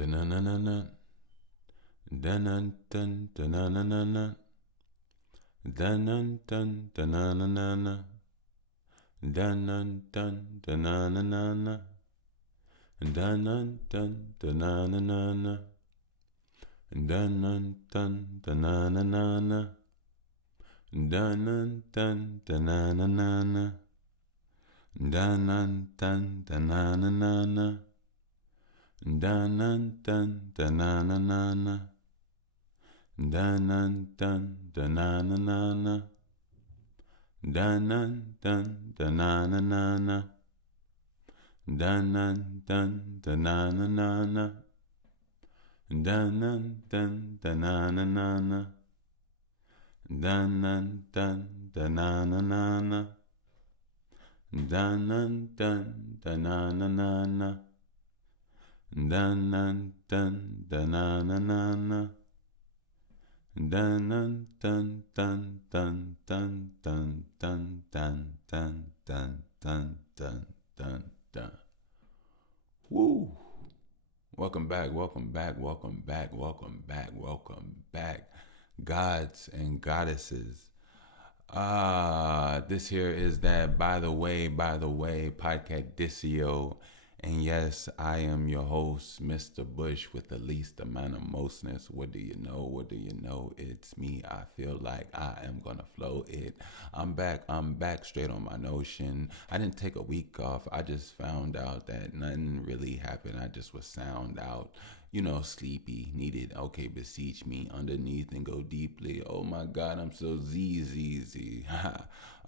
Da-na-na-na-na. Da-na-dun, da-na-na-na-na. Da-na-dun, da-na-na-na-na. Da-na-dun, da-na-na-na-na. Da-na-dun, da-na-na-na-na. Da-na-dun, da-na-na-na-na. Da-na-dun, da-na-na-na-na. Da-na-dun, da-na-na-na-na. Da-na-dun, da-na-na-na-na. Da-na-dun, da-na-na-na-na. Da-na-dun, da-na-na-na-na. Da-na-dun, da-na-na-na-na. Da-na-dun, da-na-na-na-na. Da-na-dun, da-na-na-na-na. Da-na-dun, da-na-na-na-na. Dun-dun-dun, da-na-na-na-na. Dun-dun-dun-dun-dun-dun-dun-dun-dun-dun-dun. Woo! Welcome back, welcome back, welcome back, welcome back, welcome back. Gods and goddesses. This here is that by the way, Podcastissio. And yes, I am your host, Mr. Bush, with the least amount of mostness. What do you know? What do you know? It's me. I feel like I am gonna flow it. I'm back straight on my notion. I didn't take a week off. I just found out that nothing really happened. I just was sound out, sleepy, needed, okay, beseech me underneath and go deeply. Oh my God, I'm so Z.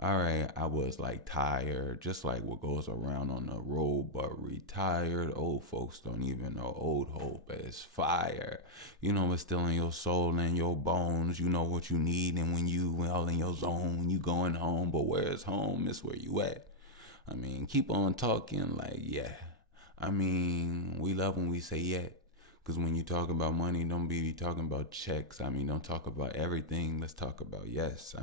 All right, I was like tired, just like what goes around on the road, but retired. Old folks don't even know old hope is fire. It's still in your soul and your bones. You know what you need, and when you well in your zone, you going home. But where's home? It's where you at. Keep on talking like, yeah. We love when we say yeah. Because when you talk about money, don't be talking about checks. Don't talk about everything. Let's talk about yes.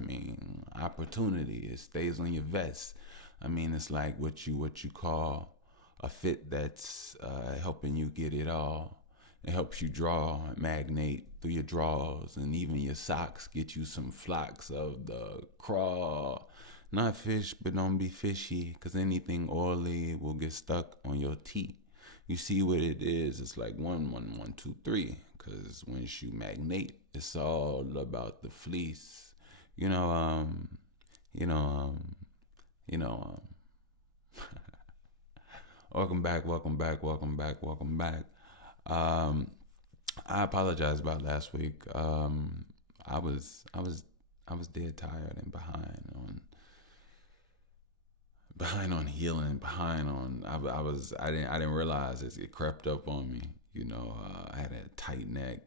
Opportunity. It stays on your vest. It's like what you call a fit that's helping you get it all. It helps you draw, magnate through your drawers, and even your socks get you some flocks of the craw. Not fish, but don't be fishy, because anything oily will get stuck on your teeth. You see what it is? It's like 1, 1, 1, 2, 3. Cause once you magnate, it's all about the fleece. You know, um, you know, um, you know. Welcome back. I apologize about last week. I was dead tired and behind on healing, I didn't realize it crept up on me. I had a tight neck.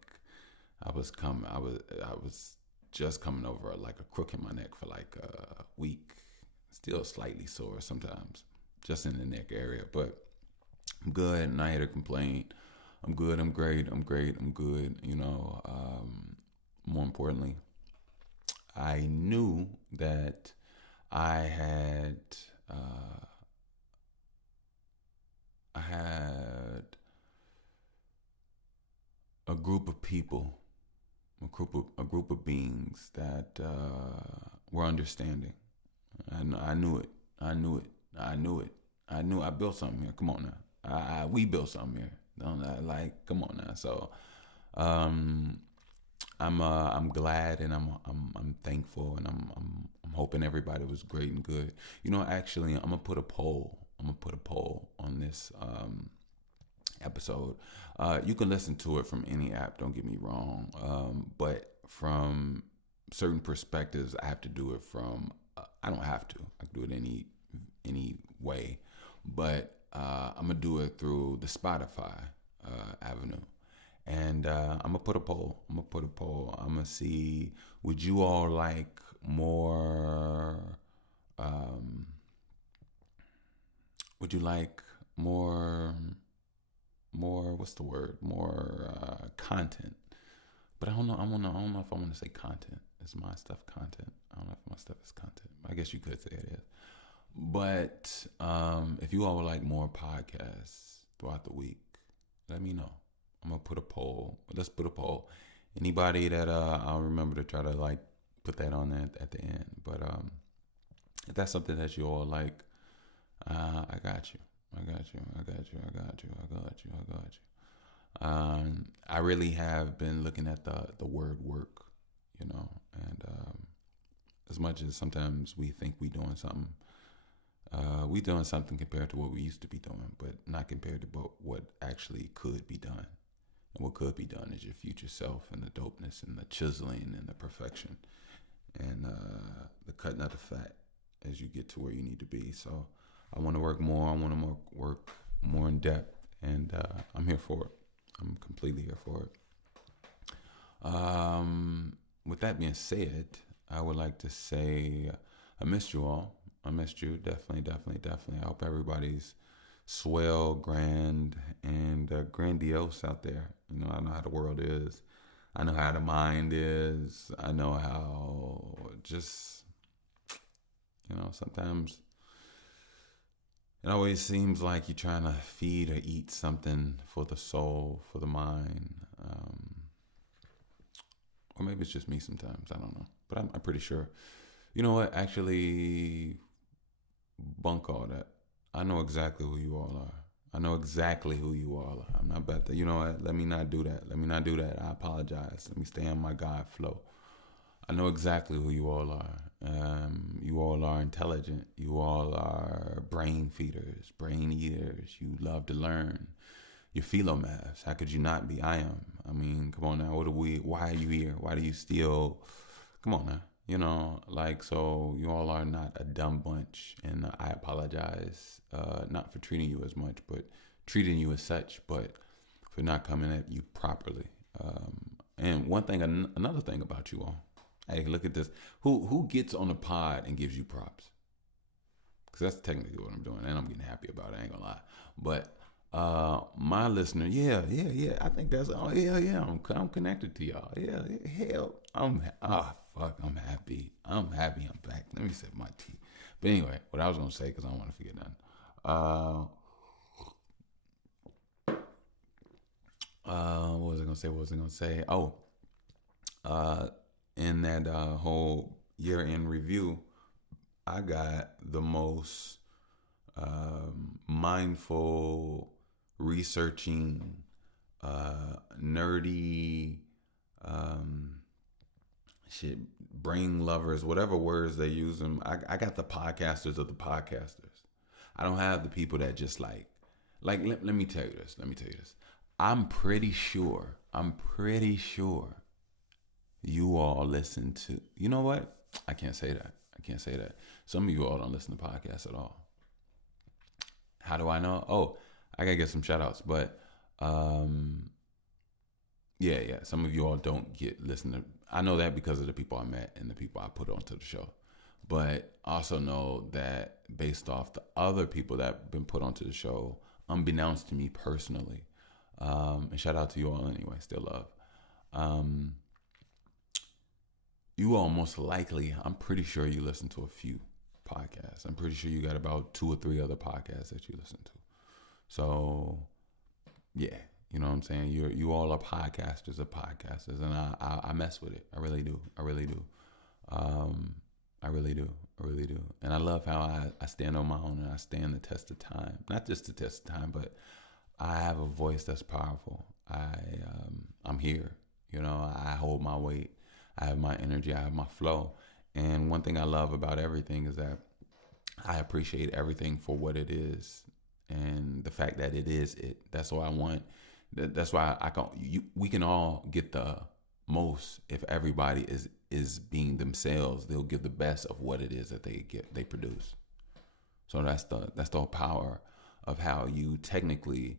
I was just coming over like a crook in my neck for like a week. Still slightly sore sometimes, just in the neck area, but I'm good. And I had a complaint. I'm good. I'm great. I'm good. More importantly, I knew that I had a group of people, a group of beings that were understanding. I knew it. I built something here. Come on now. We built something here. Don't come on now. So, I'm glad and I'm thankful, and I'm hoping everybody was great and good. Actually, I'm gonna put a poll. On this episode. You can listen to it from any app. Don't get me wrong. But from certain perspectives, I have to do it from. I don't have to. I can do it any way, but I'm gonna do it through the Spotify avenue. And I'm gonna put a poll. I'm gonna see, would you all like more? Would you like more? What's the word? More content. But I don't know. I don't know if I want to say content. Is my stuff content? I don't know if my stuff is content. I guess you could say it is. But if you all would like more podcasts throughout the week, let me know. I'm gonna put a poll. Let's put a poll. Anybody that I'll remember to try to like put that on at the end. But if that's something that you all like, I got you. I got you. I got you. I got you. I got you. I got you. I really have been looking at the word work, and as much as sometimes we think we doing something compared to what we used to be doing, but not compared to what actually could be done. And what could be done is your future self and the dopeness and the chiseling and the perfection and the cutting of the fat as you get to where you need to be. So I want to work more. I want to work more in depth, and I'm here for it. I'm completely here for it. With that being said, I would like to say I missed you all. I missed you. Definitely. I hope everybody's swell, grand, and grandiose out there. I know how the world is. I know how the mind is. I know how just, sometimes it always seems like you're trying to feed or eat something for the soul, for the mind. Or maybe it's just me sometimes. I don't know. But I'm pretty sure. You know what? Actually, bunk all that. I know exactly who you all are. I know exactly who you all are. I'm not about to, you know what? Let me not do that. I apologize. Let me stay on my God flow. I know exactly who you all are. You all are intelligent. You all are brain feeders, brain eaters. You love to learn. You're philomaths. How could you not be? I am. I mean, come on now. Why are you here? Why do you still? Come on now. So you all are not a dumb bunch, and I apologize, not for treating you as much, but treating you as such, but for not coming at you properly. And another thing about you all. Hey, look at this. Who gets on the pod and gives you props? Because that's technically what I'm doing, and I'm getting happy about it. I ain't gonna lie, but my listener, yeah. I think that's yeah. I'm connected to y'all. Yeah, hell, I'm happy. I'm back. Let me sip my tea. But anyway, what I was gonna say, because I don't want to forget nothing. What was I gonna say? Oh, in that whole year-end review, I got the most mindful, researching, nerdy, brain lovers, whatever words they use them. I got the podcasters of the podcasters. I don't have the people that just let me tell you this. I'm pretty sure you all listen to, you know what? I can't say that. Some of you all don't listen to podcasts at all. How do I know? Oh, I gotta get some shout outs, but yeah. Some of you all don't listen to. I know that because of the people I met and the people I put onto the show, but also know that based off the other people that have been put onto the show, unbeknownst to me personally, and shout out to you all anyway. Still love. You all most likely, I'm pretty sure you listen to a few podcasts. I'm pretty sure you got about 2 or 3 other podcasts that you listen to. So, yeah, you know what I'm saying? You all are podcasters of podcasters, and I mess with it. I really do. I really do. And I love how I stand on my own and I stand the test of time. Not just the test of time, but I have a voice that's powerful. I'm here. I hold my weight. I have my energy. I have my flow. And one thing I love about everything is that I appreciate everything for what it is, and the fact that it is it. That's why I want. That's why we can all get the most if everybody is being themselves. They'll give the best of what it is that they produce. So that's the whole power of how you technically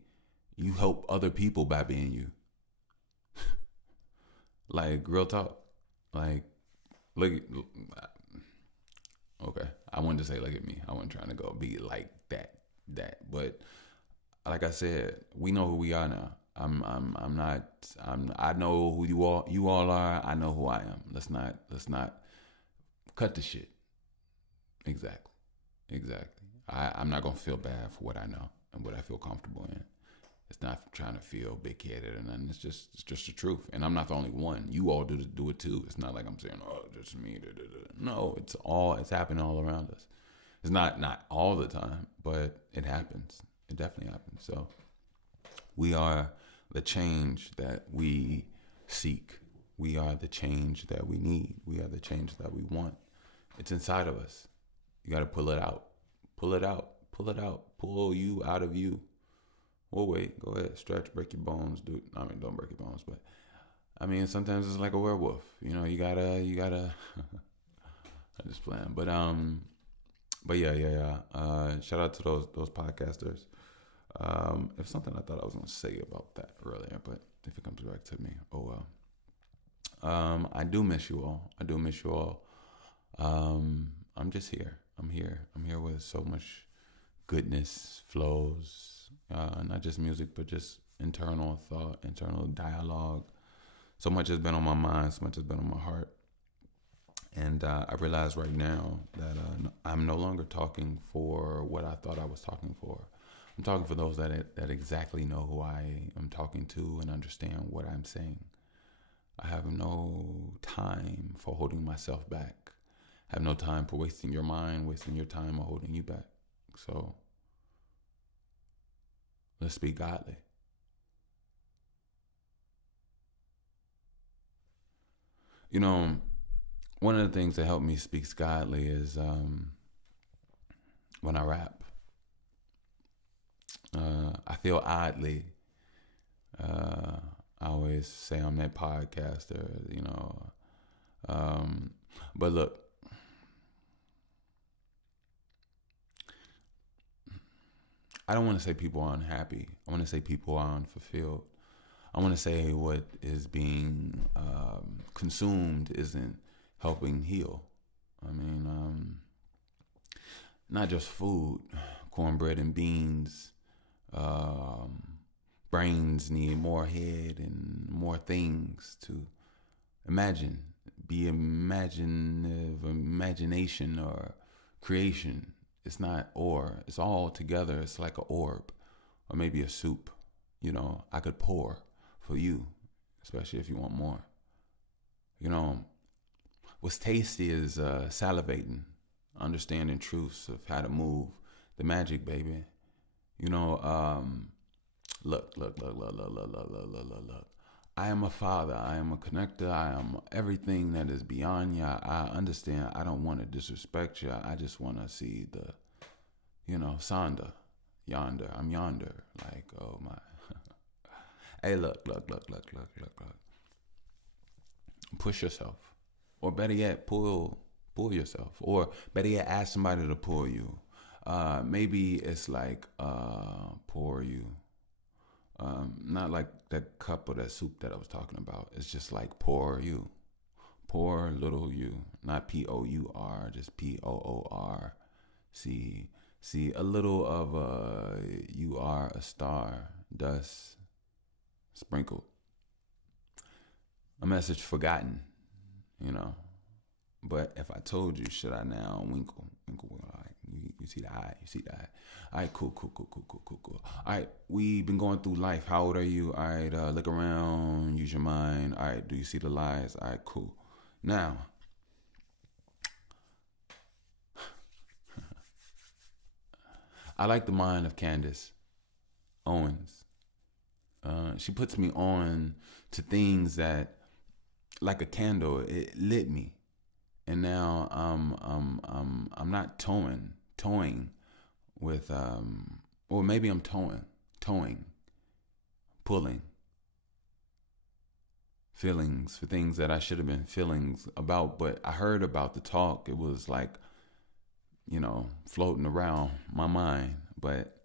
you help other people by being you. Like real talk. Like look. Okay, I wanted to say look at me. I wasn't trying to go be like that. But like I said, we know who we are now. I know who you all are. I know who I am. Let's not cut the shit. Exactly. I'm not gonna feel bad for what I know and what I feel comfortable in. It's not trying to feel big headed or nothing. It's just the truth. And I'm not the only one. You all do it too. It's not like I'm saying, oh, just me. Da, da, da. No, it's happening all around us. It's not all the time, but it happens. It definitely happens. So we are the change that we seek. We are the change that we need. We are the change that we want. It's inside of us. You got to pull it out. Pull it out. Pull it out. Pull you out of you. Well, wait. Go ahead. Stretch. Break your bones, dude. I mean, don't break your bones, but I mean, sometimes it's like a werewolf. You know, you gotta. I'm just playing, but yeah. Shout out to those podcasters. If something I thought I was gonna say about that earlier, but if it comes back to me, oh well. I do miss you all. I'm just here. I'm here with so much goodness flows, not just music, but just internal thought, internal dialogue. So much has been on my mind, so much has been on my heart. And I realize right now that I'm no longer talking for what I thought I was talking for. I'm talking for those that exactly know who I am talking to and understand what I'm saying. I have no time for holding myself back. I have no time for wasting your mind, wasting your time, or holding you back. So let's be godly. You know, one of the things that helped me speak godly is when I rap. I feel oddly. I always say I'm that podcaster, you know. But look, I don't want to say people are unhappy. I want to say people are unfulfilled. I want to say what is being consumed isn't helping heal. I mean, not just food, cornbread and beans. Brains need more head and more things to imagine. Be imaginative, imagination or creation. It's not or. It's all together. It's like an orb or maybe a soup. You know, I could pour for you, especially if you want more. You know, what's tasty is salivating, understanding truths of how to move. The magic, baby. You know, look. I am a father. I am a connector. I am everything that is beyond you. I understand. I don't want to disrespect you. I just want to see the, Sonder, yonder. I'm yonder. Like, oh my. Hey, look. Push yourself. Or better yet, pull yourself. Or better yet, ask somebody to pull you. Maybe it's like pour you. Not like that cup or that soup that I was talking about. It's just like pour you. Pour little you. Not P-O-U-R, just P-O-O-R. See, a little of you are a star, dust, sprinkled. A message forgotten, But if I told you, should I now winkle? You see the eye. All right, cool. All right, we've been going through life. How old are you? All right, look around, use your mind. All right, do you see the lies? All right, cool. Now, I like the mind of Candace Owens. She puts me on to things that, like a candle, it lit me. And now I'm not toying with or maybe I'm towing, pulling feelings for things that I should have been feelings about, but I heard about the talk. It was like, floating around my mind, but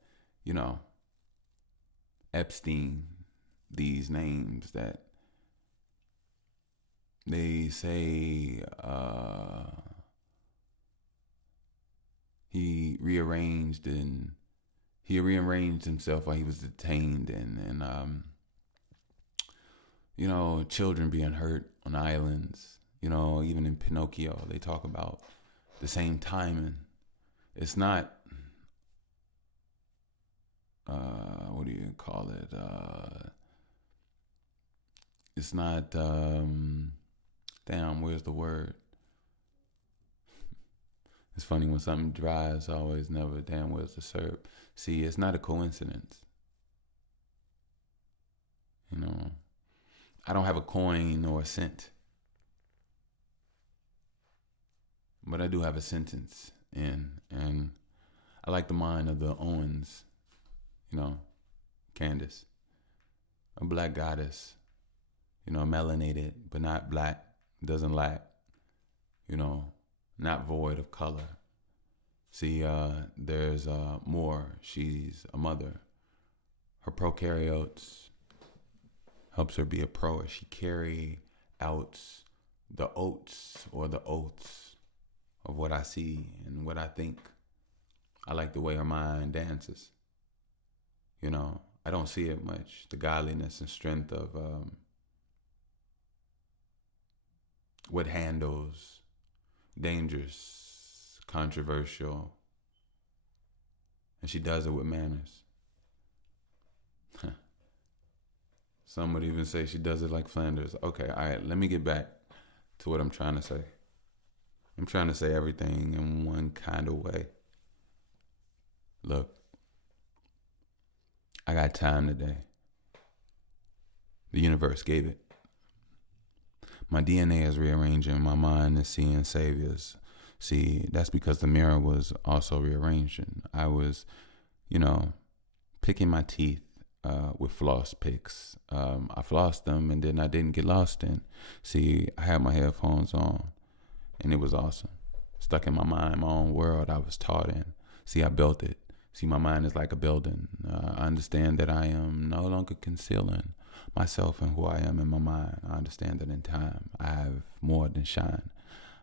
Epstein, these names that they say he rearranged himself while he was detained, and children being hurt on islands. Even in Pinocchio, they talk about the same timing. It's not what do you call it? It's not, damn, where's the word? It's funny when something dries, I always never, damn, where's the syrup? See, it's not a coincidence. You know, I don't have a coin or a cent, but I do have a sentence. And I like the mind of the Owens, you know, Candace, a black goddess, you know, melanated, but not black, doesn't lack, you know, not void of color. See, there's more. She's a mother. Her prokaryotes helps her be a pro as she carry out the oats or the oaths of what I see and what I think. I like the way her mind dances. You know, I don't see it much. The godliness and strength of what handles dangerous, controversial, and she does it with manners. Some would even say she does it like Flanders. Okay, all right, let me get back to what I'm trying to say. I'm trying to say everything in one kind of way. Look, I got time today. The universe gave it. My DNA is rearranging. My mind is seeing saviors. See, that's because the mirror was also rearranging. I was, you know, picking my teeth with floss picks. I flossed them and then I didn't get lost in. See, I had my headphones on and it was awesome. Stuck in my mind, my own world I was taught in. See, I built it. See, my mind is like a building. I understand that I am no longer concealing myself and who I am in my mind. I understand that in time I have more than shine.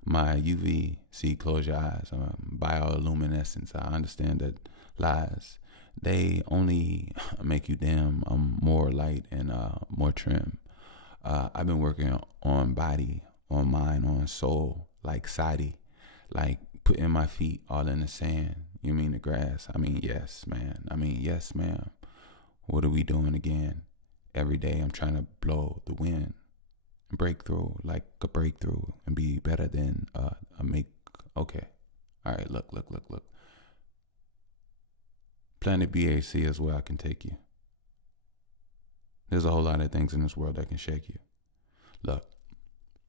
My UV, see, close your eyes. Bioluminescence, I understand that lies, they only make you dim. I'm more light and more trim. I've been working on body, on mind, on soul, like Sadi, like putting my feet all in the sand. You mean the grass? I mean, yes, man. I mean, yes, ma'am. What are we doing again? Every day I'm trying to blow the wind, break through like a breakthrough and be better than a make. Okay. All right, look. Planet BAC is where I can take you. There's a whole lot of things in this world that can shake you. Look,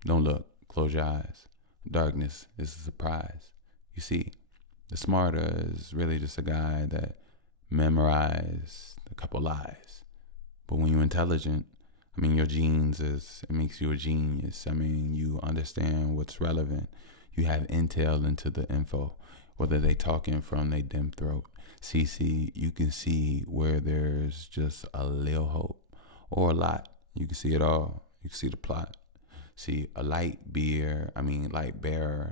don't look, close your eyes. Darkness is a surprise. You see, the smarter is really just a guy that memorized a couple lies. But when you're intelligent, I mean, your genes it makes you a genius. I mean, you understand what's relevant. You have intel into the info, whether they talking from their dim throat. See, you can see where there's just a little hope or a lot. You can see it all. You can see the plot. See, a light bearer,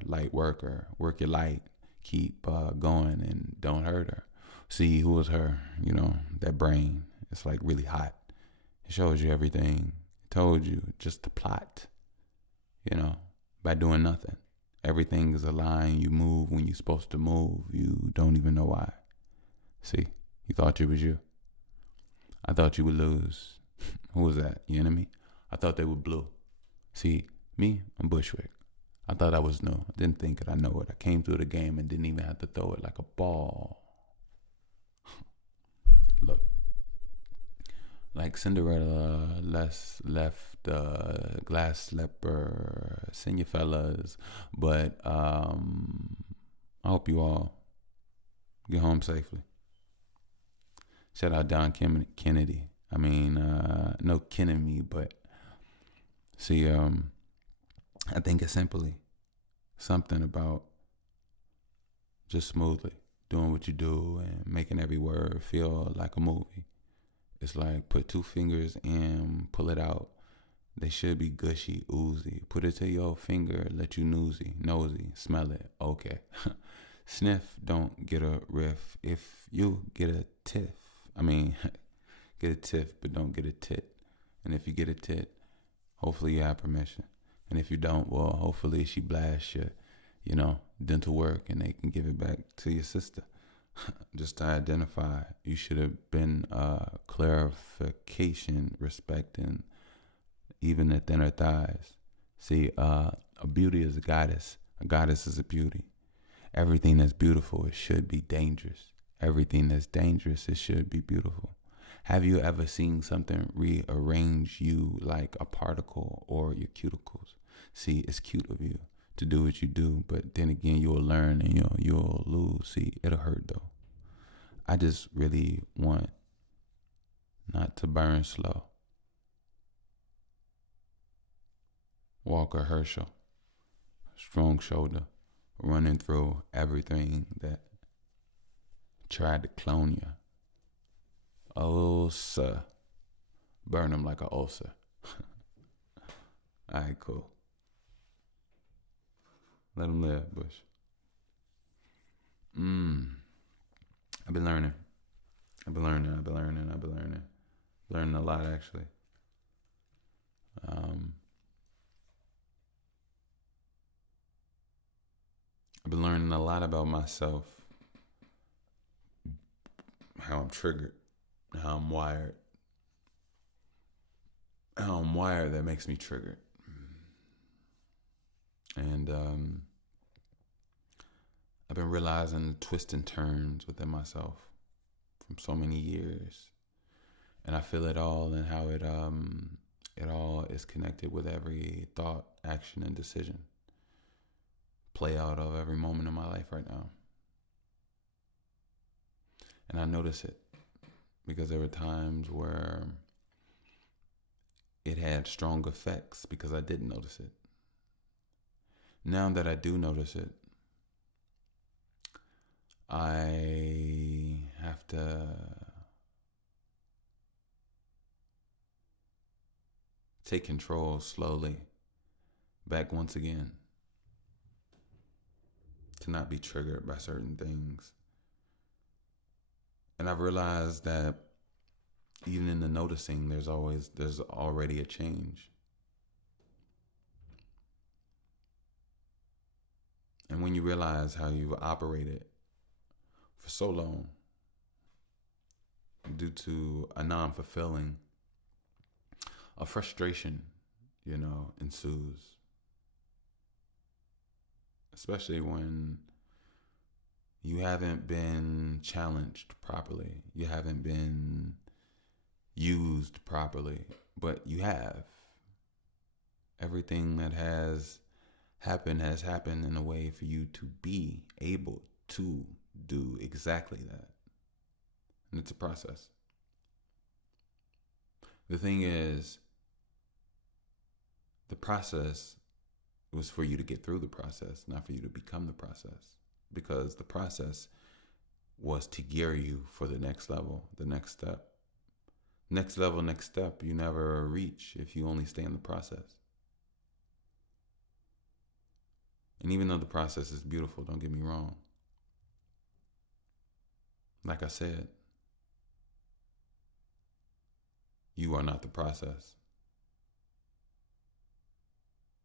light worker, work your light, keep going and don't hurt her. See, who is her? You know, that brain, it's like really hot. It shows you everything. It told you just the plot, you know, by doing nothing. Everything is a line. You move when you're supposed to move. You don't even know why. See, you thought it was you. I thought you would lose. Who was that? Your enemy? I thought they were blue. See, me, I'm Bushwick. I thought I was new. I didn't think it. I know it. I came through the game and didn't even have to throw it like a ball. Look, like Cinderella left glass slipper, senior fellas, but I hope you all get home safely. Shout out Don Kennedy. I mean, no kidding me, but see, I think it's simply something about just smoothly doing what you do and making every word feel like a movie. It's like put two fingers in, pull it out. They should be gushy, oozy. Put it to your finger, let you nosy, smell it. Okay. Sniff, don't get a riff. If you get a tiff, get a tiff, but don't get a tit. And if you get a tit, hopefully you have permission. And if you don't, well, hopefully she blasts your, dental work and they can give it back to your sister. just to identify. You should have been clarification, respecting even the thinner thighs. See, a beauty is a goddess. A goddess is a beauty. Everything that's beautiful, it should be dangerous. Everything that's dangerous, it should be beautiful. Have you ever seen something rearrange you like a particle or your cuticles? See, it's cute of you to do what you do, but then again, you'll learn and you'll lose. See, it'll hurt though. I just really want not to burn slow. Walker Herschel, strong shoulder, running through everything that tried to clone you. Ulcer. Burn them like an ulcer. Alright, cool. Let them live, Bush. I've been learning. Learning a lot, actually. I've been learning a lot about myself, how I'm triggered, how I'm wired. How I'm wired that makes me triggered. And I've been realizing the twists and turns within myself from so many years. And I feel it all and how it all is connected with every thought, action, and decision. Play out of every moment of my life right now. And I notice it because there were times where it had strong effects because I didn't notice it. Now that I do notice it, I have to take control slowly back once again, to not be triggered by certain things. And I've realized that even in the noticing, there's already a change. And when you realize how you've operated for so long due to a non-fulfilling, a frustration, ensues. Especially when you haven't been challenged properly. You haven't been used properly, but you have. Everything that has happened in a way for you to be able to do exactly that. And it's a process. The thing is, the process was for you to get through the process, not for you to become the process. Because the process was to gear you for the next level, the next step. Next level, next step, you never reach if you only stay in the process. And even though the process is beautiful, don't get me wrong. Like I said, you are not the process.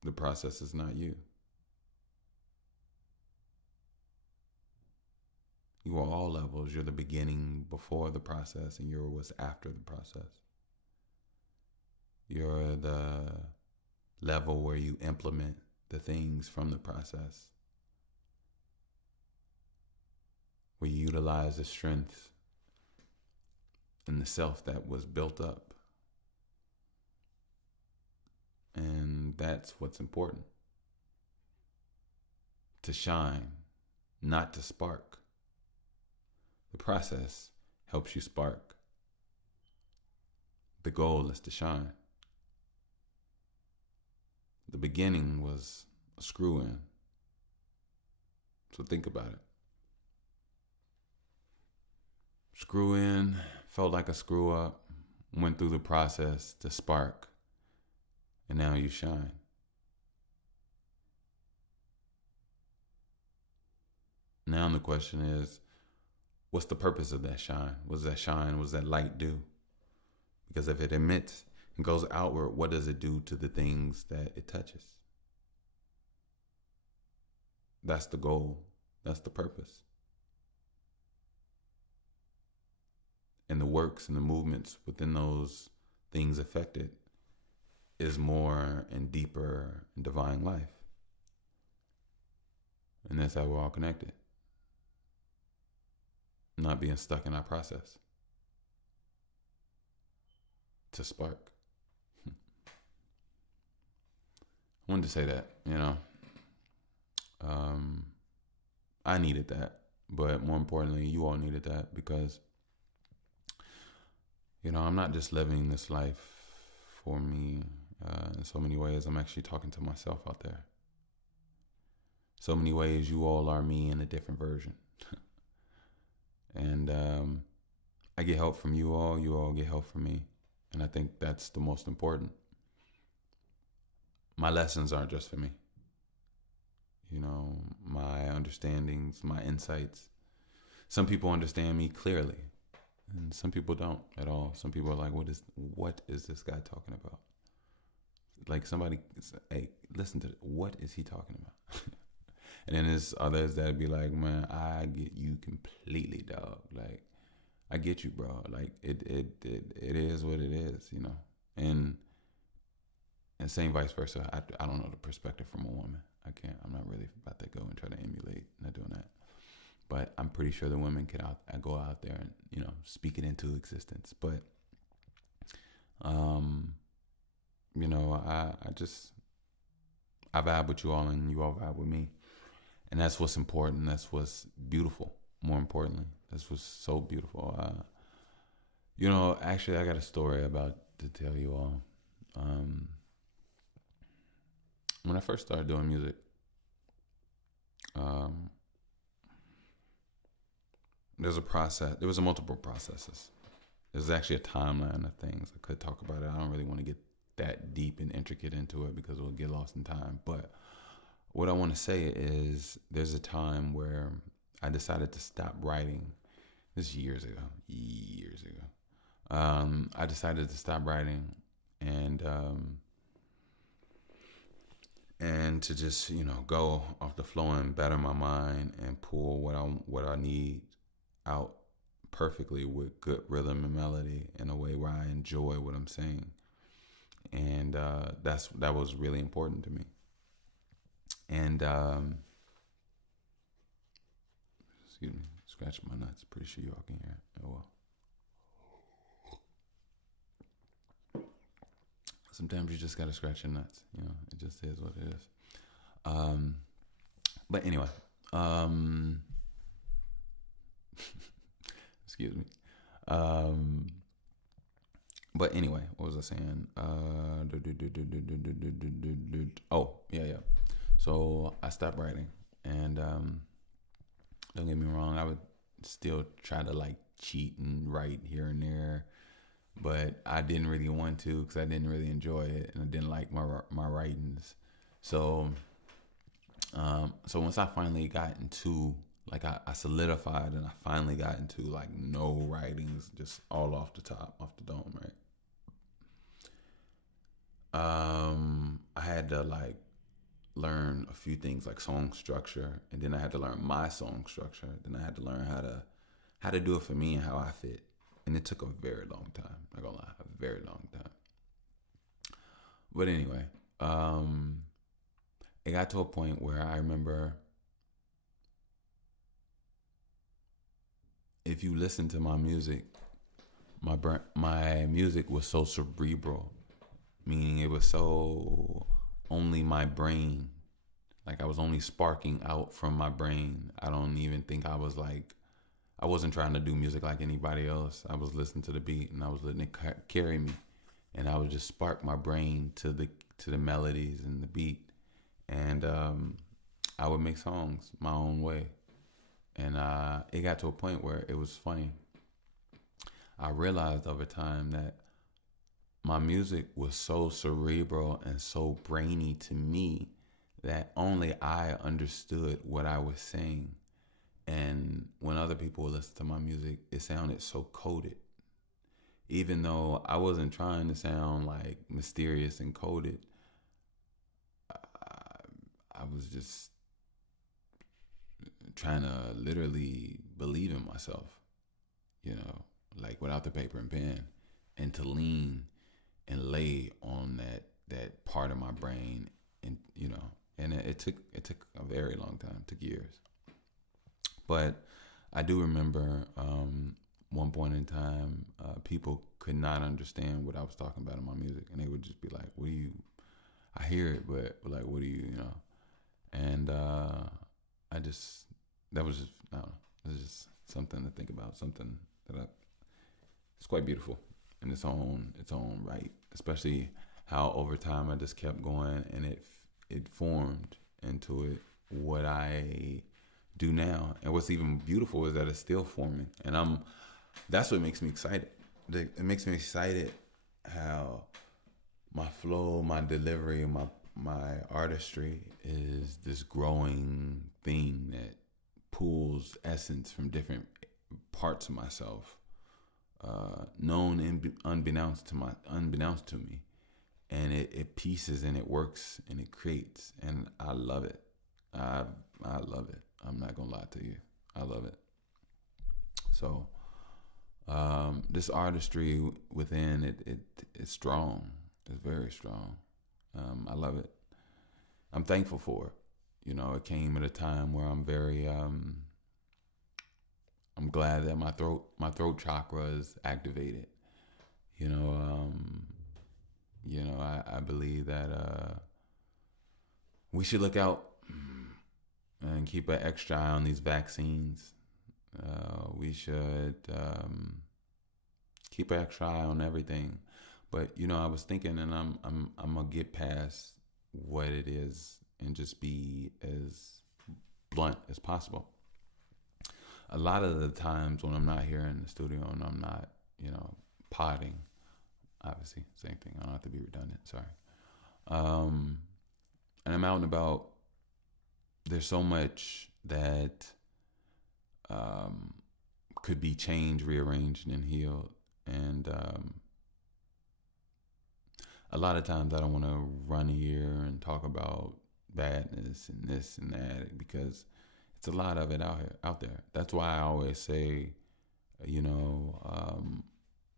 The process is not you. You are all levels. You're the beginning before the process, and you're what's after the process. You're the level where you implement the things from the process, where you utilize the strength and the self that was built up. And that's what's important. To shine, not to spark. The process helps you spark. The goal is to shine. The beginning was a screw in. So think about it. Screw in felt like a screw up, went through the process to spark, and now you shine. Now the question is, what's the purpose of that shine? What does that shine, what does that light do? Because if it emits and goes outward, what does it do to the things that it touches? That's the goal. That's the purpose. and the works and the movements within those things affected is more and deeper and divine life. And that's how we're all connected. Not being stuck in our process. To spark. I wanted to say that, I needed that, but more importantly, you all needed that because, I'm not just living this life for me in so many ways. I'm actually talking to myself out there. So many ways, you all are me in a different version. And I get help from you all get help from me. And I think that's the most important. My lessons aren't just for me. My understandings, my insights. Some people understand me clearly, and some people don't at all. Some people are like, what is this guy talking about? Like somebody, hey, listen to it. What is he talking about? And then there's others that'd be like, man, I get you completely, dog. Like, I get you, bro. Like, it is what it is, And same vice versa. I don't know the perspective from a woman. I'm not really about to go and try to emulate. Not doing that. But I'm pretty sure the women can go out there and, speak it into existence. But, I vibe with you all and you all vibe with me. And that's what's important. That's what's beautiful. More importantly, that's what's so beautiful. Actually, I got a story to tell you all. When I first started doing music, there's a process. There was multiple processes. There's actually a timeline of things. I could talk about it. I don't really want to get that deep and intricate into it because we'll get lost in time. But what I want to say is there's a time where I decided to stop writing. This is years ago. I decided to stop writing and to just go off the flow and better my mind and pull what I need out perfectly with good rhythm and melody in a way where I enjoy what I'm saying. And that was really important to me. And excuse me, scratching my nuts. Pretty sure y'all can hear it. Oh well. Sometimes you just gotta scratch your nuts. It just is what it is. But anyway, excuse me. But anyway, what was I saying? Oh, yeah. So I stopped writing, and don't get me wrong, I would still try to like cheat and write here and there, but I didn't really want to because I didn't really enjoy it, and I didn't like my writings. So, so once I finally got into I solidified, and I finally got into like no writings, just all off the top, off the dome, right? I had to like learn a few things like song structure, and then I had to learn my song structure. Then I had to learn how to do it for me and how I fit. And it took a very long time. Not gonna lie, a very long time. But anyway, it got to a point where I remember if you listen to my music, my music was so cerebral, meaning it was so only my brain. Like I was only sparking out from my brain. I don't even think I wasn't trying to do music like anybody else. I was listening to the beat and I was letting it carry me, and I would just spark my brain to the melodies and the beat, and I would make songs my own way. And it got to a point where it was funny. I realized over time that my music was so cerebral and so brainy to me that only I understood what I was saying. And when other people would listen to my music, it sounded so coded. Even though I wasn't trying to sound like mysterious and coded, I was just trying to literally believe in myself, you know. like without the paper and pen, and to lean and lay on that part of my brain, and and it took a very long time, it took years. But I do remember one point in time, people could not understand what I was talking about in my music, and they would just be like, "What do you?" I hear it, but like, "What do you?" And I just that was just I don't know. It was just something to think about. Something it's quite beautiful in its own right, especially how over time I just kept going, and it formed into it what I do now. And what's even beautiful is that it's still forming, and that's what makes me excited. It makes me excited how my flow, my delivery, my artistry is this growing thing that pulls essence from different parts of myself, known and unbeknownst to me, and it pieces and it works and it creates, and I love it. I love it. I'm not gonna lie to you. I love it. So this artistry within it is strong. It's very strong. I love it. I'm thankful for it. It came at a time where I'm very I'm glad that my throat chakra is activated. You know, um, I believe that we should look out and keep an extra eye on these vaccines. We should keep an extra eye on everything. But I was thinking, and I'm gonna get past what it is and just be as blunt as possible. A lot of the times when I'm not here in the studio and I'm not, potting, obviously, same thing. I don't have to be redundant. Sorry. And I'm out and about. There's so much that could be changed, rearranged, and healed. And a lot of times I don't want to run here and talk about badness and this and that, because it's a lot of it out there. That's why I always say, I know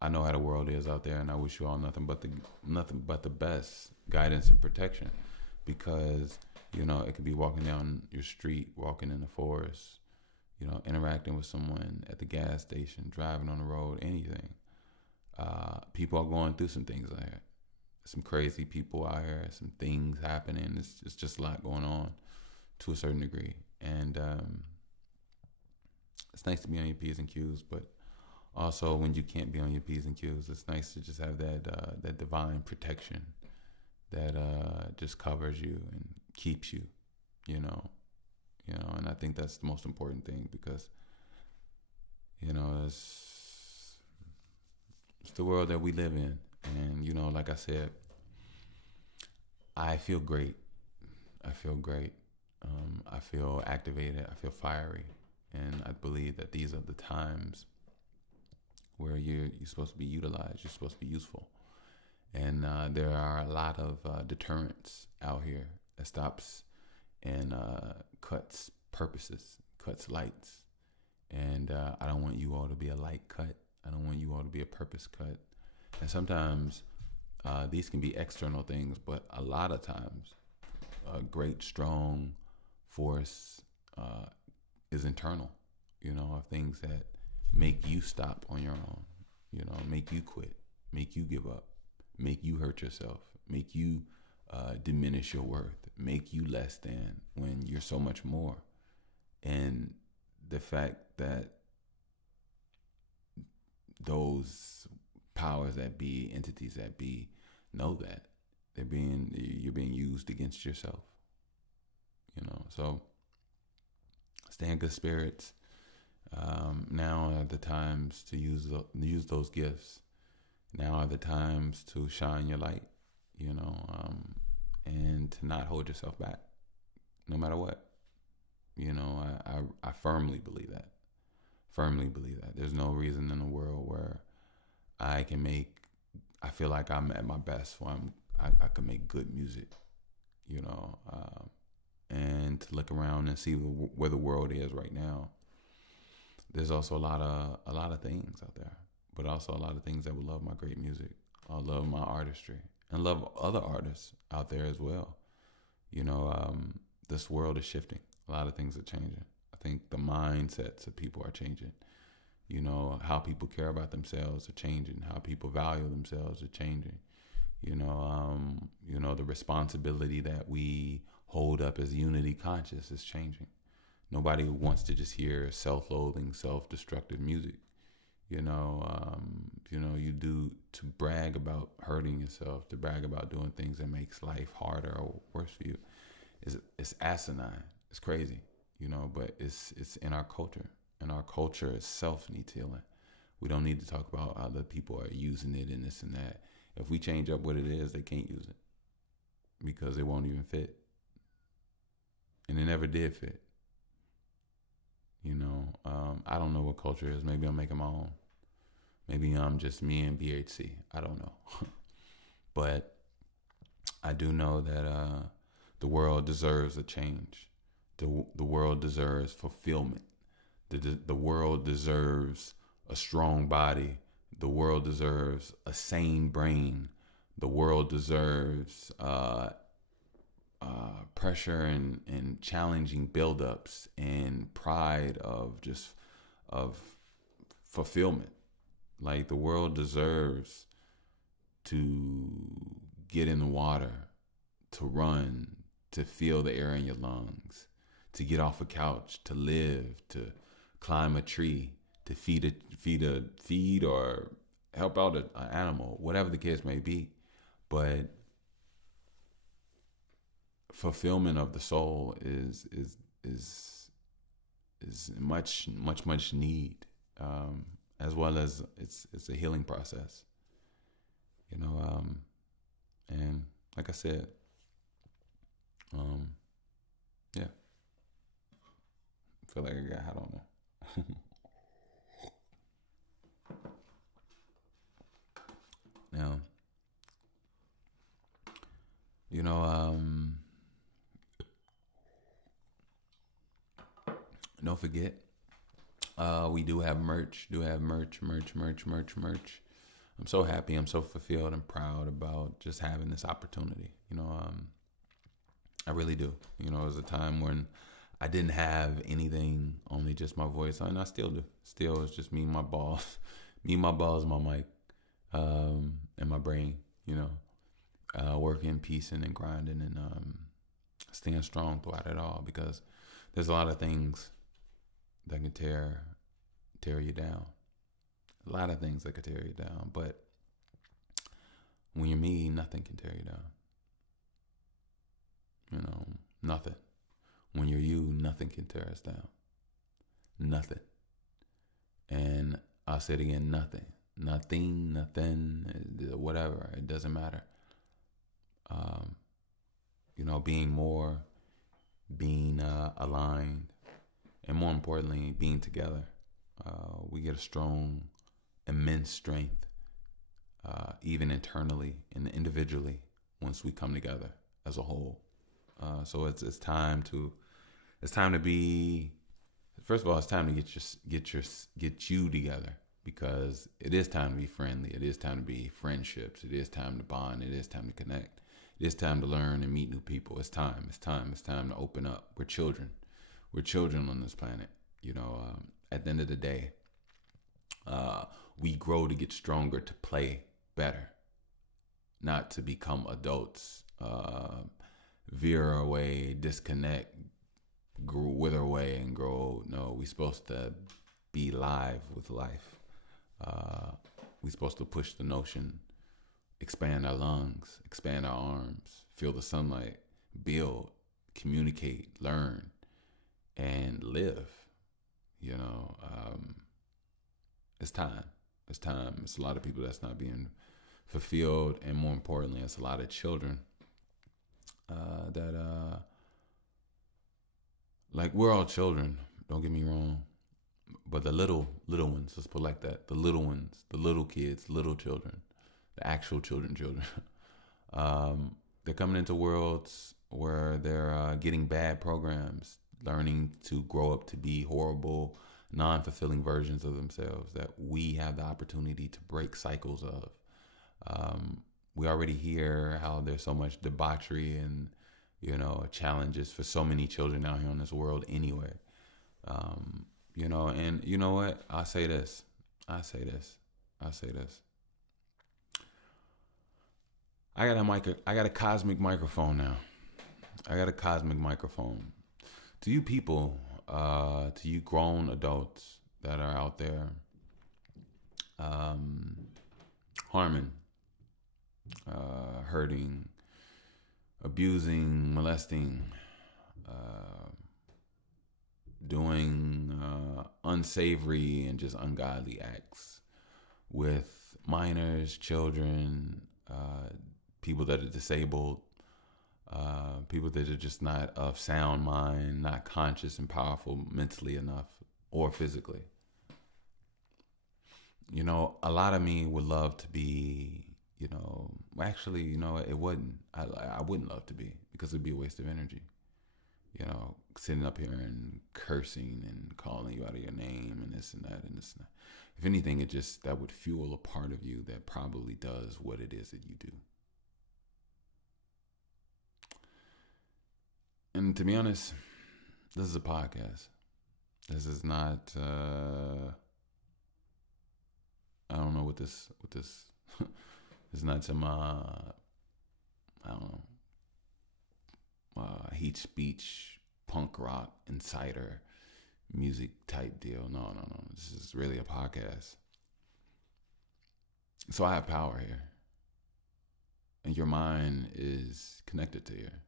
how the world is out there, and I wish you all nothing but the best guidance and protection, because it could be walking down your street, walking in the forest, interacting with someone at the gas station, driving on the road, anything. People are going through some things out here. Some crazy people out here, some things happening. It's just a lot going on to a certain degree. And it's nice to be on your P's and Q's, but also when you can't be on your P's and Q's, it's nice to just have that divine protection that just covers you and keeps you, and I think that's the most important thing, because it's the world that we live in. And like I said, I feel great. I feel great. I feel activated. I feel fiery, and I believe that these are the times where you're supposed to be utilized. You're supposed to be useful, and there are a lot of deterrents out here that stops and cuts purposes, cuts lights, and I don't want you all to be a light cut. I don't want you all to be a purpose cut. And sometimes these can be external things, but a lot of times a great, strong force is internal, of things that make you stop on your own, make you quit, make you give up, make you hurt yourself, make you diminish your worth, make you less than when you're so much more. And the fact that those powers that be, entities that be, know that you're being used against yourself. So stay in good spirits. Now are the times to use those gifts. Now are the times to shine your light. And to not hold yourself back, no matter what. I firmly believe that. Firmly believe that. There's no reason in the world where I feel like I'm at my best when I can make good music, and to look around and see where the world is right now. There's also a lot of things out there, but also a lot of things that will love my great music. I love my artistry and love other artists out there as well. You know, this world is shifting. A lot of things are changing. I think the mindsets of people are changing. You know, how people care about themselves are changing. How people value themselves are changing. The responsibility that we hold up as unity conscious is changing. Nobody wants to just hear self-loathing, self-destructive music. You do to brag about hurting yourself, to brag about doing things that makes life harder or worse for you. It's asinine. It's crazy, but it's in our culture. And our culture itself needs healing. We don't need to talk about how other people are using it and this and that. If we change up what it is, they can't use it because it won't even fit. And it never did fit. I don't know what culture is. Maybe I'm making my own. Maybe I'm just me and BHC. I don't know. But I do know that the world deserves a change. The world deserves fulfillment. The world deserves a strong body. The world deserves a sane brain. The world deserves pressure and challenging buildups and pride of fulfillment. Like the world deserves to get in the water, to run, to feel the air in your lungs, to get off a couch, to live, to climb a tree, to feed or help out an animal, whatever the case may be. But fulfillment of the soul is much need, as well as it's a healing process. And like I said, yeah, I feel like I got hot on there. Now, don't forget, we do have merch. Merch. I'm so happy. I'm so fulfilled and proud about just having this opportunity. I really do. It was a time when I didn't have anything, only just my voice, and I still do. Still, it's just me and my balls, my mic, and my brain. Working, piecing, and grinding, and staying strong throughout it all, because there's a lot of things that can tear you down. A lot of things that could tear you down, but when you're me, nothing can tear you down. Nothing. When you're you, nothing can tear us down. Nothing. And I'll say it again, nothing. Nothing, whatever. It doesn't matter. Being aligned, and more importantly, being together. We get a strong, immense strength, even internally and individually, once we come together as a whole. So it's time to be. First of all, it's time to get you together, because it is time to be friendly. It is time to be friendships. It is time to bond. It is time to connect. It is time to learn and meet new people. It's time to open up. We're children. We're children on this planet. At the end of the day, we grow to get stronger, to play better, not to become adults, veer away, disconnect, wither away, and grow old. No, we're supposed to be live with life. We're supposed to push the notion, expand our lungs, expand our arms, feel the sunlight, build, communicate, learn, and live. It's time. It's a lot of people that's not being fulfilled, and more importantly, it's a lot of children that like, we're all children. Don't get me wrong, but the little ones, let's put it like that, the little ones, the little kids, little children, the actual children, they're coming into worlds where they're getting bad programs, learning to grow up to be horrible, non-fulfilling versions of themselves that we have the opportunity to break cycles of. We already hear how there's so much debauchery and challenges for so many children out here in this world anyway. And you know what? I say this. I got a cosmic microphone now. I got a cosmic microphone. To you people, to you grown adults that are out there, harming, hurting, abusing, molesting, doing unsavory and just ungodly acts with minors, children, people that are disabled, people that are just not of sound mind, not conscious and powerful mentally enough or physically. A lot of me would love to be, actually, it wouldn't. I wouldn't love to be, because it'd be a waste of energy. Sitting up here and cursing and calling you out of your name and this and that and this and that. If anything, that would fuel a part of you that probably does what it is that you do. And to be honest, this is a podcast. This is not, I don't know what this it's not some, I don't know, hate speech, punk rock, insider music type deal. No. This is really a podcast. So I have power here. And your mind is connected to here.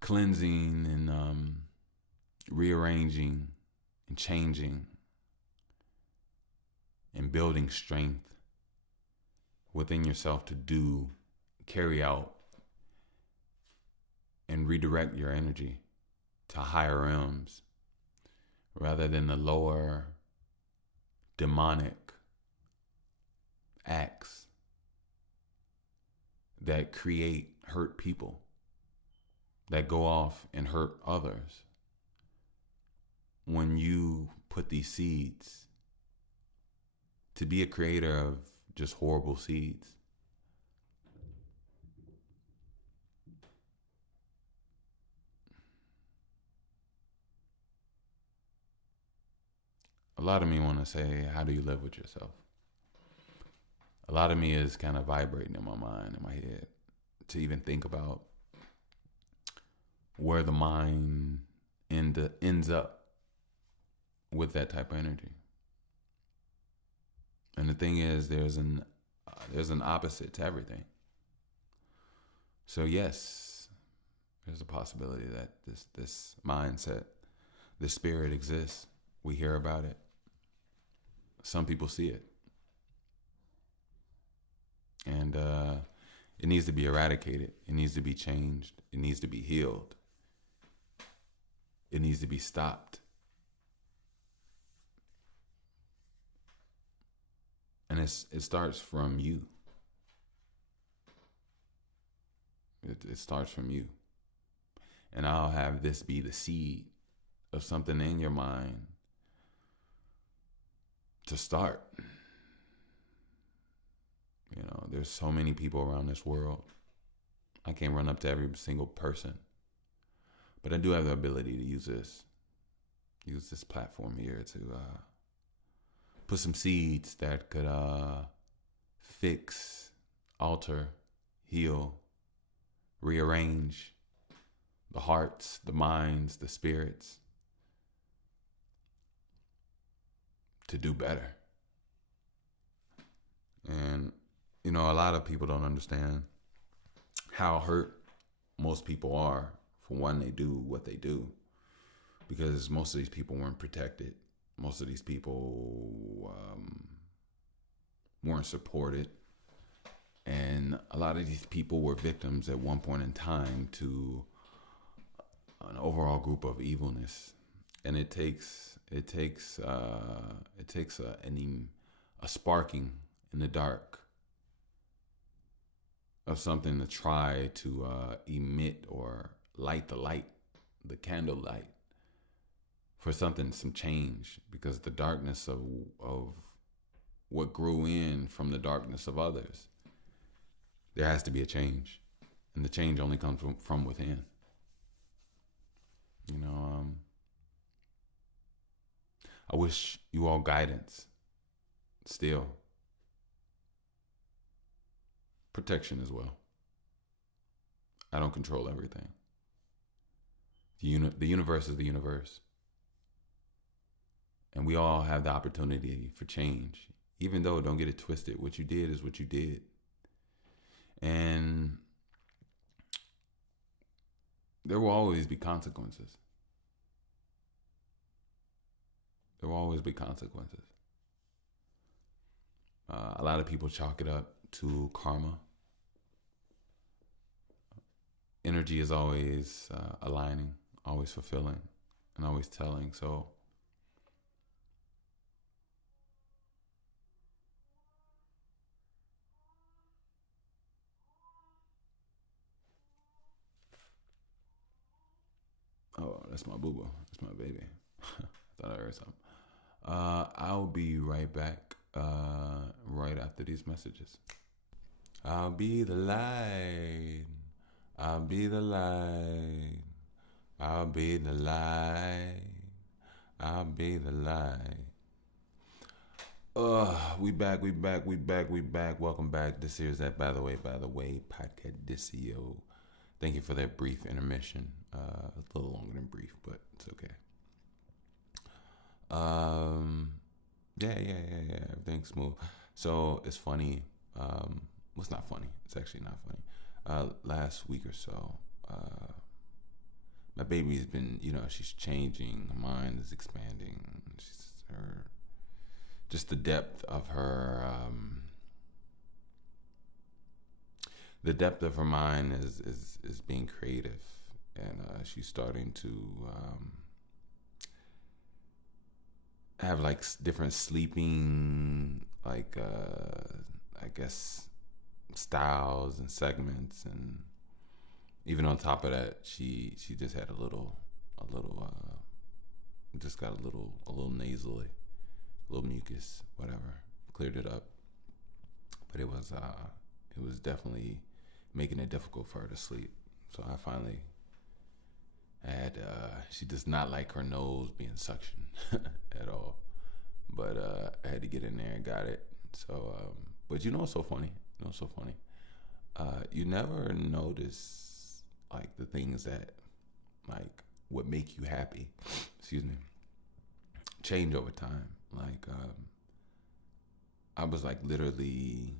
Cleansing and rearranging and changing and building strength within yourself to carry out and redirect your energy to higher realms rather than the lower demonic acts that create hurt people, that go off and hurt others. When you put these seeds to be a creator of just horrible seeds, a lot of me want to say, how do you live with yourself? A lot of me is kind of vibrating in my mind, in my head, to even think about where the mind ends up with that type of energy. And the thing is, there's an opposite to everything. So yes, there's a possibility that this mindset, this spirit exists. We hear about it. Some people see it. And it needs to be eradicated. It needs to be changed. It needs to be healed. It needs to be stopped. And it starts from you. It starts from you. And I'll have this be the seed of something in your mind to start. There's so many people around this world. I can't run up to every single person. But I do have the ability to use this platform here to put some seeds that could fix, alter, heal, rearrange the hearts, the minds, the spirits to do better. And, a lot of people don't understand how hurt most people are for when they do what they do, because most of these people weren't protected. Most of these people weren't supported. And a lot of these people were victims at one point in time to an overall group of evilness. And it takes a sparking in the dark of something to try to emit or light the light the candlelight for some change, because the darkness of what grew in from the darkness of others, there has to be a change, and the change only comes from within. You know, I wish you all guidance, still protection as well. I don't control everything. The universe is the universe. And we all have the opportunity for change. Even though, don't get it twisted, what you did is what you did. And there will always be consequences. There will always be consequences. A lot of people chalk it up to karma. Energy is always aligning, always fulfilling, and always telling. So oh, that's my boo boo. That's my baby. I thought I heard something. I'll be right back right after these messages. I'll be the light. I'll be the light. I'll be the light. I'll be the light. We back. Welcome back. This here's that by the way, Podcastisio. Thank you for that brief intermission. A little longer than brief, but it's okay. Yeah. Everything's smooth. So it's funny. Well, it's not funny. It's actually not funny. Last week or so, my baby's been, she's changing. Her mind is expanding. Just the depth of her, mind is being creative, and she's starting to have like different sleeping, like I guess, styles and segments, and even on top of that, she just had a little just got a little nasally, a little mucus, whatever. Cleared it up, but it was definitely making it difficult for her to sleep. So I finally had she does not like her nose being suctioned at all, but I had to get in there and got it. So but what's so funny? You never notice like the things that like what make you happy, excuse me, change over time. Like I was like literally,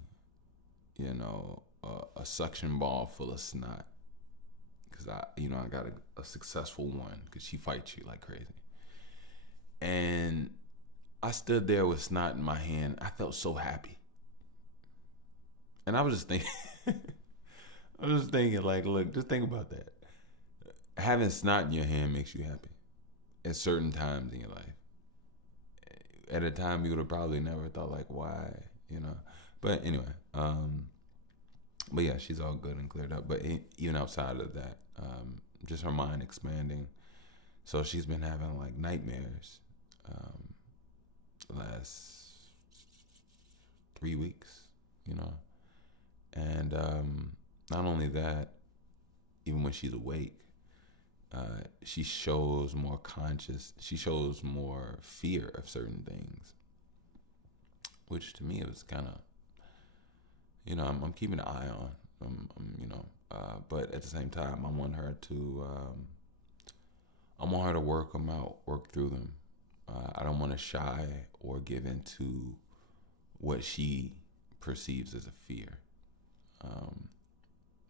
a suction ball full of snot, because I got a successful one, because she fights you like crazy, and I stood there with snot in my hand. I felt so happy, and I was just thinking, like, look, just think about that. Having snot in your hand makes you happy at certain times in your life. At a time you would have probably never thought, like, why, But anyway, but yeah, she's all good and cleared up. But even outside of that, just her mind expanding. So she's been having like nightmares the last 3 weeks, and not only that, even when she's awake, she shows more fear of certain things, which to me it was kind of, I'm keeping an eye on, but at the same time, I want her to work them out, work through them. I don't want to shy or give into what she perceives as a fear,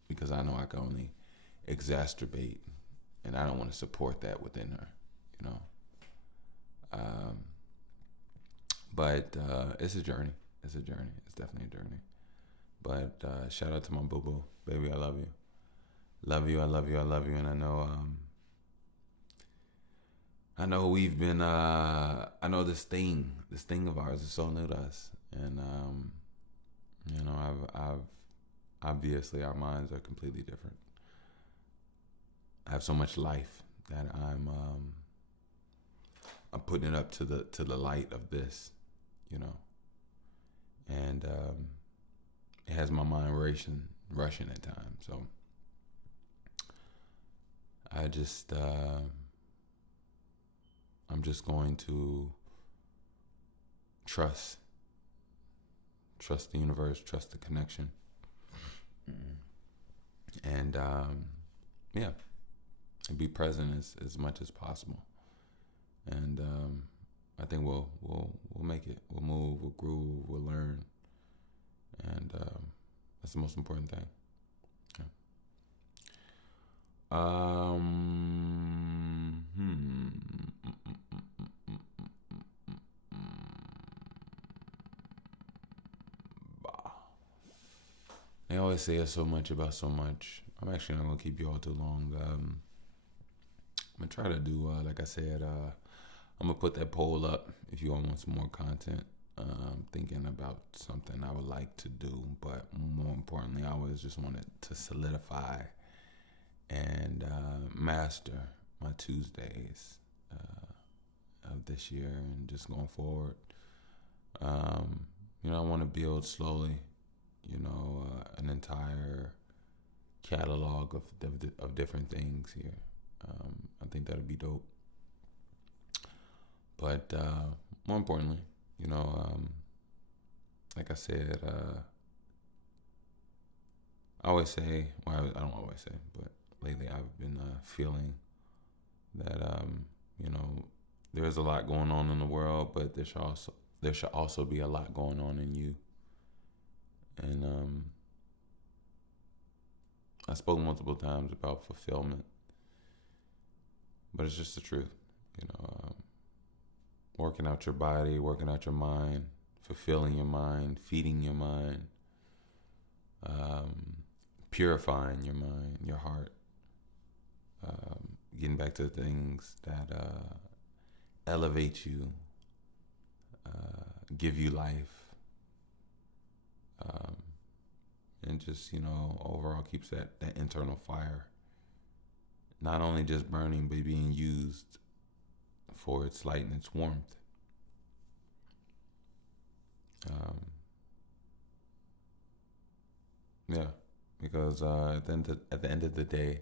because I know I can only exacerbate, and I don't want to support that within her, But it's a journey. It's definitely a journey. But shout out to my boo boo, baby. I love you. I love you. And I know we've been. I know this thing of ours is so new to us, and I've obviously our minds are completely different. I have so much life that I'm putting it up to the light of this, you know, and it has my mind rushing at times. So I just I'm just going to trust the universe, trust the connection, and yeah, and be present as much as possible. And I think we'll make it. We'll move. We'll groove. We'll learn, and that's the most important thing. Yeah. They always say it's so much about so much. I'm actually not gonna keep you all too long. I'm gonna try to do like I said. I'm gonna put that poll up if you all want some more content. Thinking about something I would like to do, but more importantly, I always just wanted to solidify and master my Tuesdays of this year and just going forward. I want to build slowly, an entire catalog of different things here. I think that'd be dope. But more importantly, like I said, I always say, well, I don't always say, but lately I've been feeling that, there's a lot going on in the world, but there should also be a lot going on in you. And I spoke multiple times about fulfillment, but it's just the truth, working out your body, working out your mind, fulfilling your mind, feeding your mind, purifying your mind, your heart, getting back to the things that elevate you, give you life, and just, overall keeps that internal fire not only just burning, but being used for its light and its warmth. Yeah, because at the end of the day,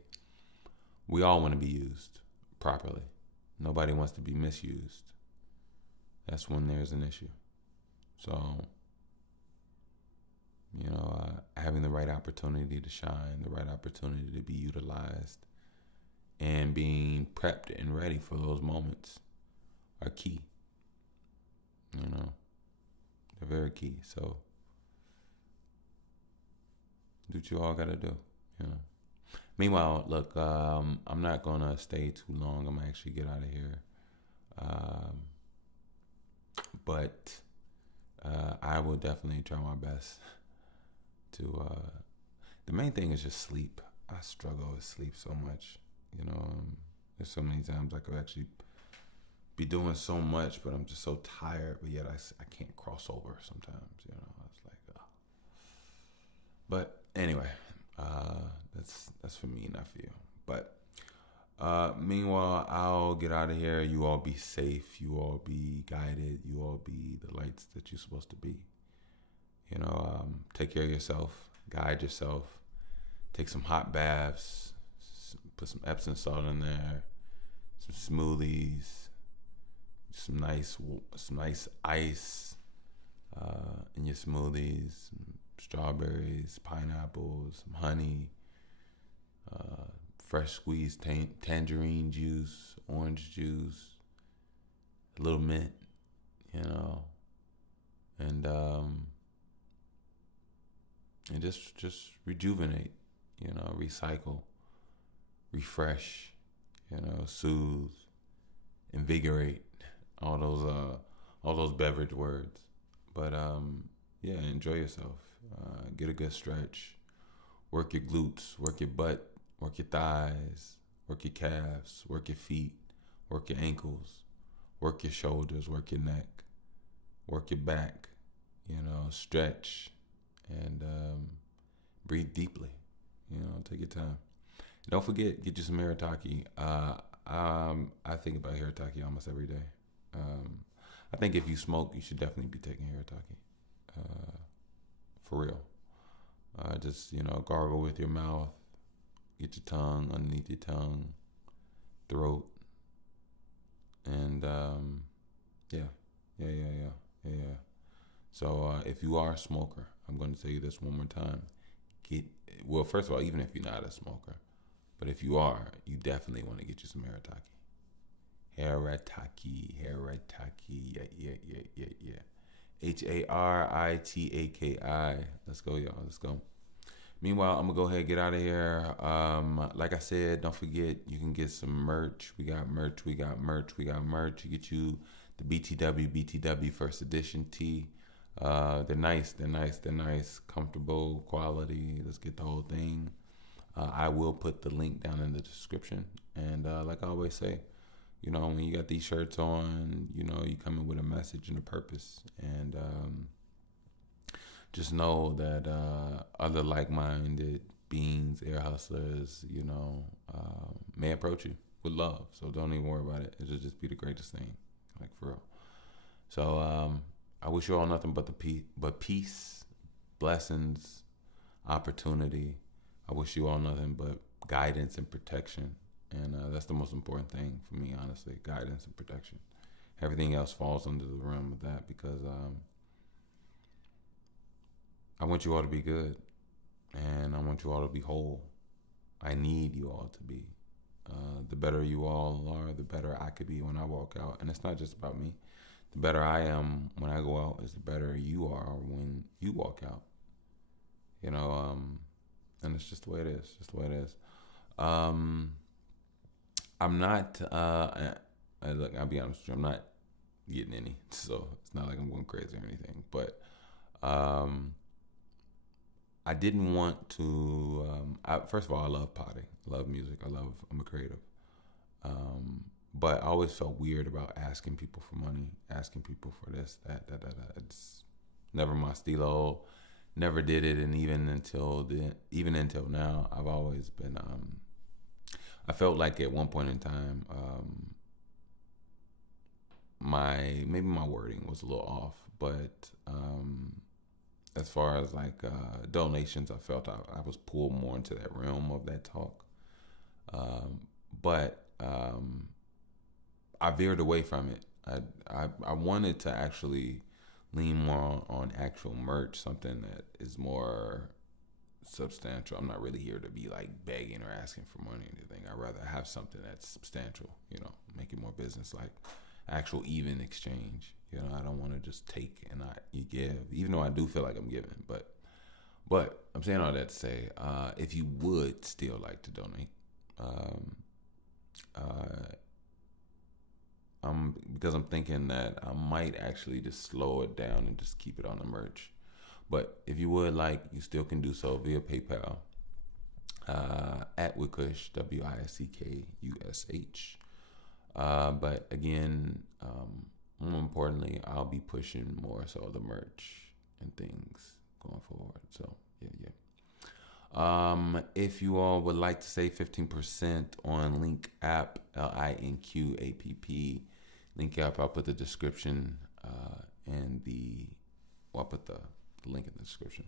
we all want to be used properly. Nobody wants to be misused. That's when there's an issue. So, having the right opportunity to shine, the right opportunity to be utilized, and being prepped and ready for those moments are key. They're very key. So do what you all gotta do. Meanwhile, look, I'm not gonna stay too long. I'm gonna actually get out of here. But I will definitely try my best to. The main thing is just sleep. I struggle with sleep so much. There's so many times I could actually be doing so much, but I'm just so tired. But yet I can't cross over sometimes. It's like. But anyway, that's for me, not for you. But meanwhile, I'll get out of here. You all be safe. You all be guided. You all be the lights that you're supposed to be. Take care of yourself. Guide yourself. Take some hot baths. Put some Epsom salt in there. Some smoothies. Some nice ice in your smoothies. Some strawberries, pineapples, some honey. Fresh squeezed tangerine juice, orange juice, a little mint, and just rejuvenate, recycle, refresh, soothe, invigorate, all those beverage words. But yeah, enjoy yourself. Get a good stretch. Work your glutes, work your butt, work your thighs, work your calves, work your feet, work your ankles, work your shoulders, work your neck, work your back, stretch, and breathe deeply. Take your time. Don't forget, get you some Maritaki. I think about Hirataki almost every day. Um, I think if you smoke, you should definitely be taking Hirataki. For real. Just gargle with your mouth, get your tongue underneath your tongue, throat, and yeah, yeah. So if you are a smoker, I'm going to tell you this one more time. Get well. First of all, even if you're not a smoker, but if you are, you definitely want to get you some Hirataki. Harataki. Yeah. Haritaki. Let's go, y'all. Let's go. Meanwhile, I'm gonna go ahead and get out of here. Like I said, don't forget you can get some merch. We got merch. You get you the BTW First Edition tee. They're nice. Comfortable quality. Let's get the whole thing. I will put the link down in the description. And like I always say, when you got these shirts on, you come in with a message and a purpose. And just know that other like-minded beings, air hustlers, may approach you with love. So don't even worry about it. It'll just be the greatest thing, like for real. So I wish you all nothing but peace, blessings, opportunity. I wish you all nothing but guidance and protection. And that's the most important thing for me, honestly, guidance and protection. Everything else falls under the realm of that because I want you all to be good, and I want you all to be whole. I need you all to be. The better you all are, the better I could be when I walk out. And it's not just about me. The better I am when I go out is the better you are when you walk out. And it's just the way it is. I'm not. Look, I'll be honest with you. I'm not getting any, so it's not like I'm going crazy or anything. But I didn't want to. First of all, I love potting. I love music. I'm a creative. But I always felt weird about asking people for money, asking people for this, that. It's never my stilo. Never did it, and even until now, I've always been. I felt like at one point in time, maybe my wording was a little off, but as far as like donations, I felt I was pulled more into that realm of that talk. But I veered away from it. I wanted to actually lean more on actual merch, something that is more substantial. I'm not really here to be like begging or asking for money or anything. I'd rather have something that's substantial, make it more business like actual even exchange. I don't want to just take and you give, even though I do feel like I'm giving. But I'm saying all that to say, if you would still like to donate, because I'm thinking that I might actually just slow it down and just keep it on the merch. But if you would like, you still can do so via PayPal at Wickush, WICKUSH. But again, more importantly, I'll be pushing more so the merch and things going forward. So yeah. If you all would like to save 15% on Link App, LINQAPP, Link App, I'll put the description I'll put the link in the description.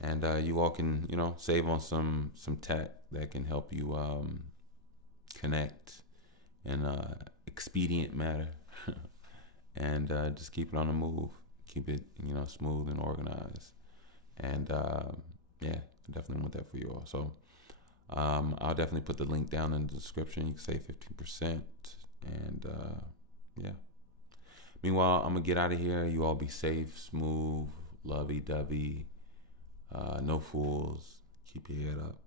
And you all can, save on some tech that can help you connect in expedient manner and just keep it on the move. Keep it, smooth and organized. And yeah, I definitely want that for you all. So I'll definitely put the link down in the description. You can save 15%. And yeah. Meanwhile, I'm going to get out of here. You all be safe, smooth, lovey-dovey, no fools. Keep your head up.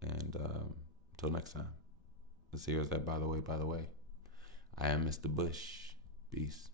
And until next time. Let's hear that by the way. I am Mr. Bush. Peace.